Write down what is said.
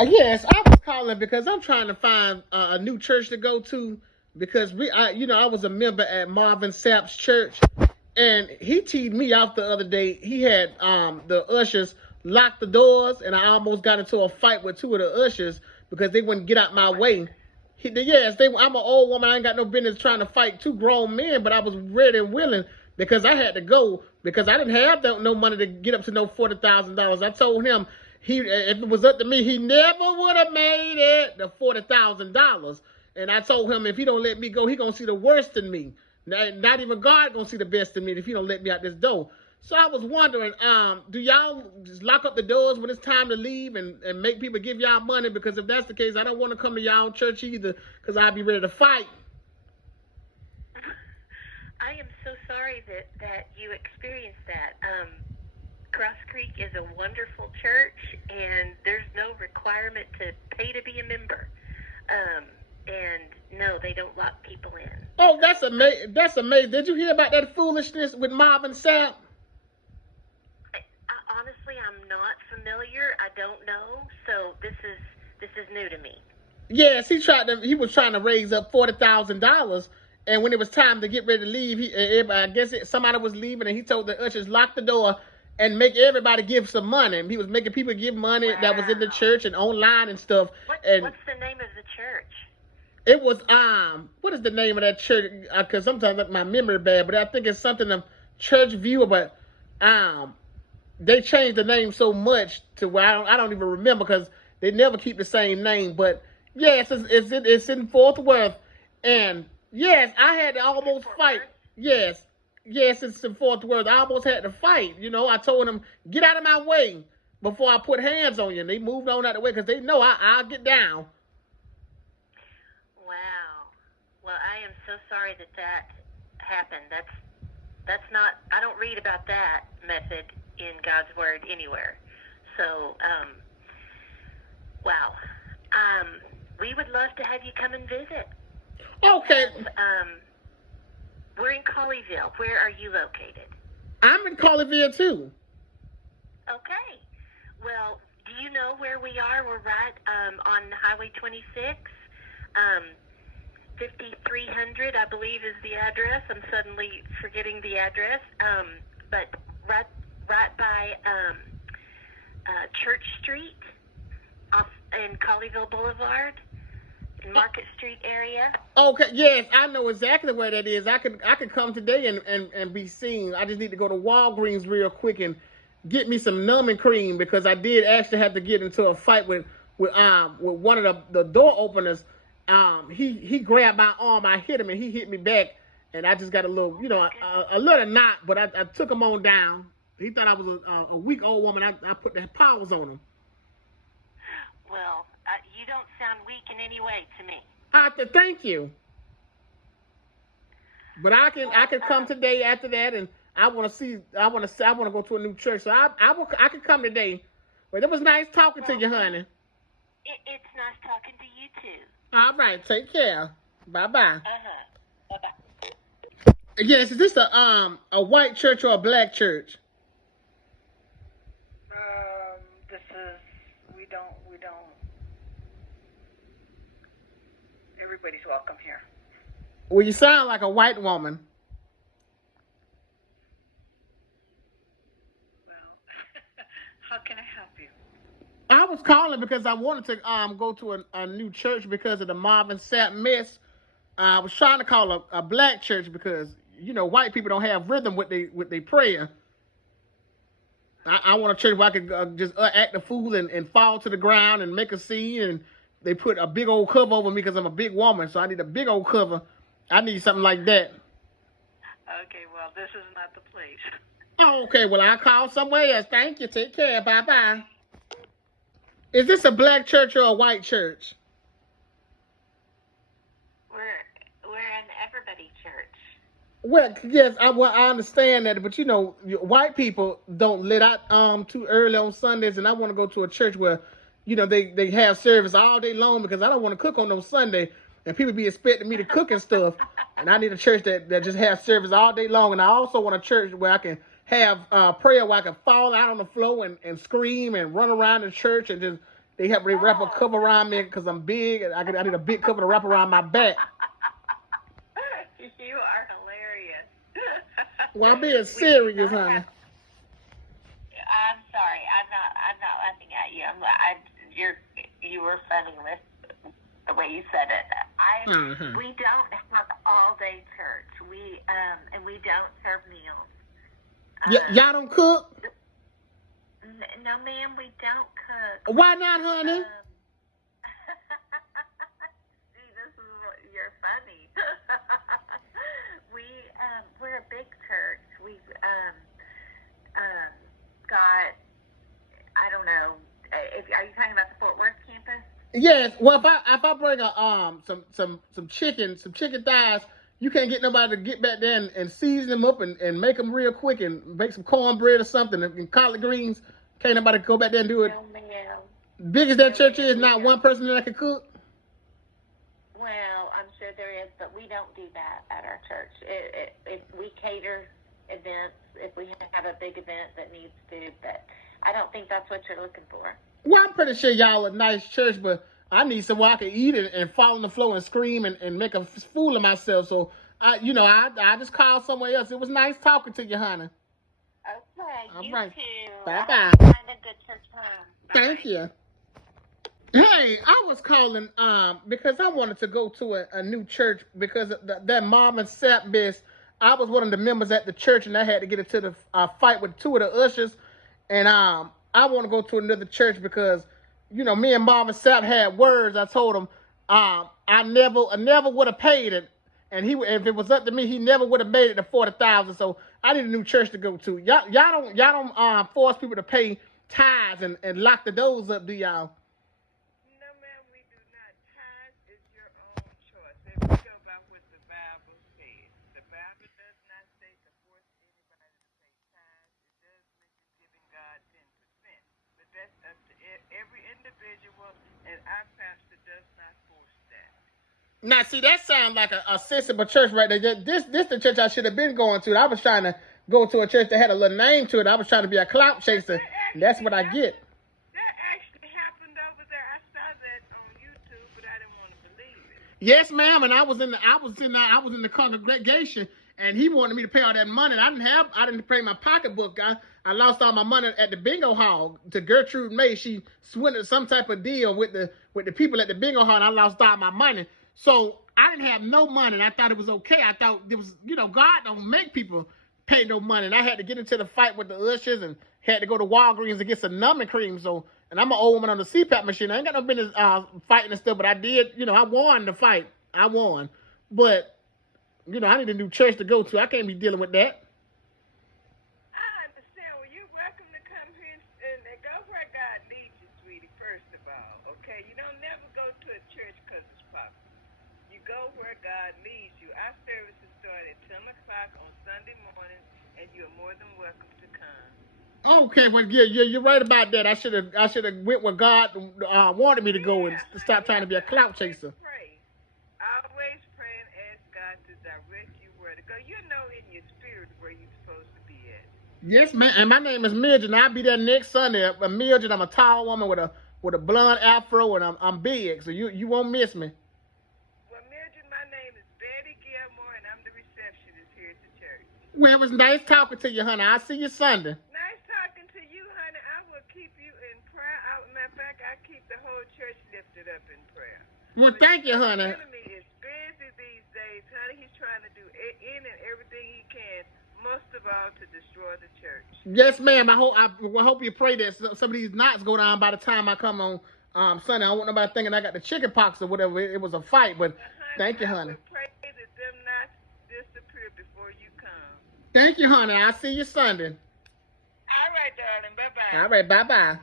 Yes, I was calling because I'm trying to find a new church to go to because I was a member at Marvin Sapp's church, and he teed me off the other day. He had the ushers lock the doors, and I almost got into a fight with two of the ushers because they wouldn't get out Oh my my way. goodness. I'm an old woman. I ain't got no business trying to fight two grown men, but I was ready and willing because I had to go because I didn't have no money to get up to no $40,000. I told him if it was up to me, he never would have made it the $40,000. And I told him if he don't let me go, he gonna see the worst in me. Not even God gonna see the best in me if he don't let me out this door. So I was wondering, do y'all just lock up the doors when it's time to leave and make people give y'all money? Because if that's the case, I don't want to come to y'all church either because I'll be ready to fight. I am so sorry that you experienced that. Cross Creek is a wonderful church, and there's no requirement to pay to be a member. And no, they don't lock people in. Oh, that's amazing. That's amazing. Did you hear about that foolishness with Marvin Sapp? Honestly, I'm not familiar. I don't know. So this is new to me. Yes, he was trying to raise up $40,000, and when it was time to get ready to leave, I guess somebody was leaving, and he told the ushers lock the door and make everybody give some money. And he was making people give money that was in the Wow. church and online and stuff. And What's the name of the church? it was what is the name of that church? Because sometimes my memory bad, but I think it's something of Church View. But um, they changed the name so much to where I don't even remember because they never keep the same name. But yes, it's in Fort Worth, and yes, I had to It's in almost Fort fight. Worth. Yes, yes, it's in Fort Worth. I almost had to fight. I told them get out of my way before I put hands on you, and they moved on out of the way because they know I'll get down. Wow. Well, I am so sorry that happened. That's not. I don't read about that method in God's Word anywhere. So, wow. Um, we would love to have you come and visit. Okay, We're in Colleyville. Where are you located? I'm in Colleyville too. Okay. Well, do you know where we are? We're right on Highway 26. Um, 5300, I believe, is the address. I'm suddenly forgetting the address. But right by Church Street off in Colleyville Boulevard, in Market Street area. Okay, yes, I know exactly where that is. I could come today and be seen. I just need to go to Walgreens real quick and get me some numbing cream because I did actually have to get into a fight with one of the door openers. He grabbed my arm, I hit him, and he hit me back, and I just got a little, Oh my a little knot, but I took him on down. He thought I was a weak old woman. I put the powers on him. Well, you don't sound weak in any way to me. I have to thank you. But I can come Um, today after that, and I want to go to a new church. So I can come today. But it was nice talking to well, you, honey. it's nice talking to you too. All right, take care. Bye bye. Bye bye. Yes, is this a white church or a black church? This is, we don't, everybody's welcome here. Well, you sound like a white woman. Well, how can I help you? I was calling because I wanted to go to a new church because of the Marvin Sapp mess. I was trying to call a black church because white people don't have rhythm with they prayer. I want a church where I could just act a fool and fall to the ground and make a scene. And they put a big old cover over me because I'm a big woman, so I need a big old cover. I need something like that. Okay, well, this is not the place. Oh, okay, well, I'll call somewhere else. Thank you. Take care. Bye bye. Is this a black church or a white church? We're an everybody church. Well, yes, I understand that, but white people don't let out too early on Sundays, and I want to go to a church where, they have service all day long because I don't want to cook on no Sunday, and people be expecting me to cook and stuff, and I need a church that just has service all day long, and I also want a church where I can have prayer where I can fall out on the floor and scream and run around the church and just They wrap a cover around me because I'm big, and I need a big cover to wrap around my back. You are hilarious. Well, I'm being serious, honey. I'm sorry. I'm not laughing at you. You were funny with the way you said it. We don't have all day church. And we don't serve meals. Y'all don't cook? No, ma'am, we don't cook. Why not, honey? See, you're funny. We're a big church. We've got, I don't know, are you talking about the Fort Worth campus? Yes. Well, if I bring some chicken thighs, you can't get nobody to get back there and season them up and make them real quick and make some cornbread or something and collard greens. Can't nobody go back there and do it. No, ma'am. Big as that church is, not one person that can cook. Well, I'm sure there is, but we don't do that at our church. If we cater events, if we have a big event that needs to, but I don't think that's what you're looking for. Well, I'm pretty sure y'all a nice church, but I need somewhere I can eat it and fall on the floor and scream and make a fool of myself. So, I just called somewhere else. It was nice talking to you, honey. Okay, all you right. too. Bye-bye. Find a good church home. Thank you. Hey, I was calling because I wanted to go to a new church because of that Marvin sapp best. I was one of the members at the church, and I had to get into the fight with two of the ushers. And I want to go to another church because, me and Marvin Sapp had words. I told him I never would have paid it, and if it was up to me, he never would have made it to 40,000. So I need a new church to go to. Y'all don't force people to pay tithes and lock the doors up, do y'all? No, ma'am, we do not. Tithe is your own choice. If we go by what the Bible says, the Bible does not say to force anybody to pay tithe. It does mention giving God 10%, but that's up to every individual, and our pastor does not force that. Now, see, that sounds like a sensible church right there. This the church I should have been going to. I was trying to go to a church that had a little name to it. I was trying to be a clout chaser. And that's what I get. That actually happened over there. I saw that on YouTube, but I didn't want to believe it. Yes, ma'am. And I was in the congregation, and he wanted me to pay all that money. And I didn't pay my pocketbook. I lost all my money at the bingo hall to Gertrude May. She swindled some type of deal with the people at the bingo hall, and I lost all my money. So I didn't have no money, and I thought it was okay. I thought it was, God don't make people pay no money. And I had to get into the fight with the ushers and had to go to Walgreens to get some numbing cream. So, and I'm an old woman on the CPAP machine. I ain't got no business fighting and stuff, but I did, I won the fight. I won. But, I need a new church to go to. I can't be dealing with that. I understand. Well, you're welcome to come here and go where God leads you, sweetie, first of all, okay? You don't never go to a church because it's popular. You go where God leads you. Our services start at 10 o'clock on Sunday morning, and you're more than welcome to come. Okay, well, yeah, you're right about that. I should have went where God wanted me to go and stop trying to be a clout chaser. Always pray and ask God to direct you where to go. You know in your spirit where you're supposed to be at. Yes, ma'am. And my name is Mildred, and I'll be there next Sunday. Mildred, I'm a tall woman with a blonde afro, and I'm big, so you won't miss me. Well, Mildred, my name is Betty Gilmore, and I'm the receptionist here at the church. Well, it was nice talking to you, honey. I'll see you Sunday. Nice talking to you, honey. I will keep you in prayer. Matter of fact, I keep the whole church lifted up in prayer. Well, thank you, honey. The enemy is busy these days, honey. He's trying to do in and everything he can, most of all to destroy the church. Yes, ma'am. I hope you pray that some of these knots go down by the time I come on Sunday. I don't want nobody thinking I got the chicken pox or whatever. It was a fight, but thank you, honey. I pray that them knots disappear before you come. Thank you, honey. I'll see you Sunday. All right, darling. Bye-bye. All right, bye-bye.